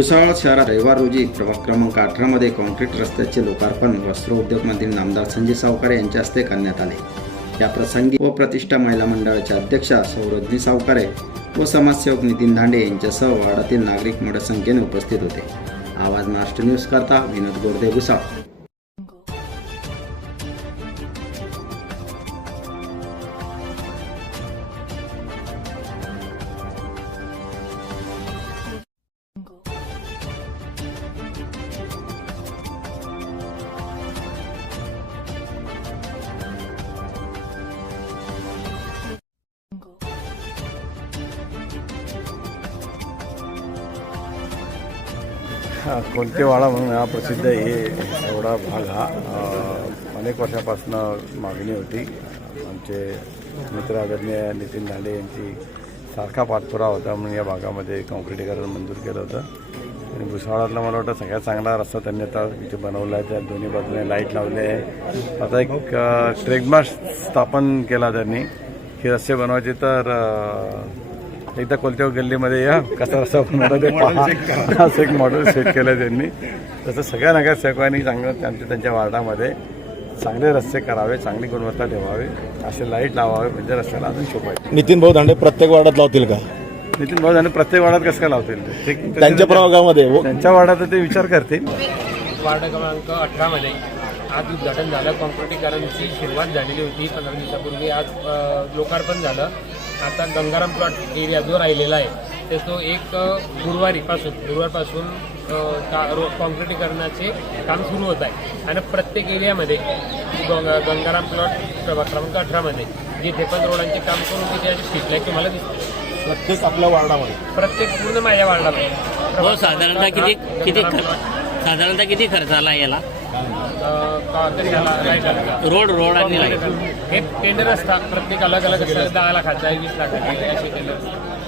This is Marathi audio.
भुसावळ शहरात रविवार रोजी प्रभाग क्रमांक 18 मध्ये कॉन्क्रीट रस्त्याचे लोकार्पण वस्त्रोद्योग मंत्री नामदार संजय सावकारे यांच्या हस्ते करण्यात आले। या प्रसंगी व प्रतिष्ठा महिला मंडळाच्या अध्यक्षा सौरजनी सावकारे व समाजसेवक नितीन धांडे यांच्यासह वार्डातील नागरिक मोठ्या संख्येने उपस्थित होते। आवाज महाराष्ट्र न्यूज करता विनोद गोरदे भुसावळ। कोलतेवाडा म्हणून हा प्रसिद्ध आहे। एवढा भाग हा अनेक वर्षापासून मागणी होती। आमचे मित्र आदरणीय नितीन धांडे यांची सारखा पाठपुरावा होता म्हणून या भागामध्ये काँक्रिटीकरण मंजूर केलं होतं। आणि भुसावळातला मला वाटतं सगळ्यात चांगला रस्ता त्यांनी आता इथे बनवला आहे। त्या दोन्ही बाजूने लाईट लावले आहे। आता एक ट्रेडमार्क स्थापन केला त्यांनी की रस्ते बनवायचे तर एकदा कोलतेव गल्लीमध्ये या कसा रस्ता बनवला ते पहा असं एक मॉडेल सेट केलं त्यांनी। तसं सगळ्या नगरसेवकांनी चांगलं त्यांच्या वार्डामध्ये चांगले रस्ते करावे, चांगली गुणवत्ता ठेवावी, असे लाईट लावावे म्हणजे रस्त्याला अजून शोभा येईल। नितीन भाऊ धांडे प्रत्येक वार्डात लावतील का? नितीन भाऊ धांडे प्रत्येक वार्डात कसं काय लावतील ते त्यांच्या प्रभागामध्ये त्यांच्या वार्डात ते विचार करतील। वार्ड क्रमांक 18 मध्ये आज उद्घाटन झालं। कॉन्क्रिटीकरणची सुरुवात झालेली होती 15 दिवसापूर्वी। आज लोकार्पण झालं। आता गंगाराम प्लॉट एरिया जो राहिलेला आहे तो एक गुरुवारपासून कॉन्क्रिटीकरणाचे काम सुरू होत आहे। आणि प्रत्येक एरियामध्ये गंगाराम प्लॉट प्रभाग क्रमांक 18 मध्ये जिथे पण रोडांचे काम करून तिथे स्ट्रीट लाईट तुम्हाला दिसते प्रत्येक आपल्या वार्डामध्ये, प्रत्येक पूर्ण माझ्या वार्डामध्ये। हो, साधारणतः किती खर्च आला याला? रोड आणि लाईट हे टेंडर असतात प्रत्येक अलग अलग 10 लाखाचा 20 लाखाचा असे टेंडर असतात।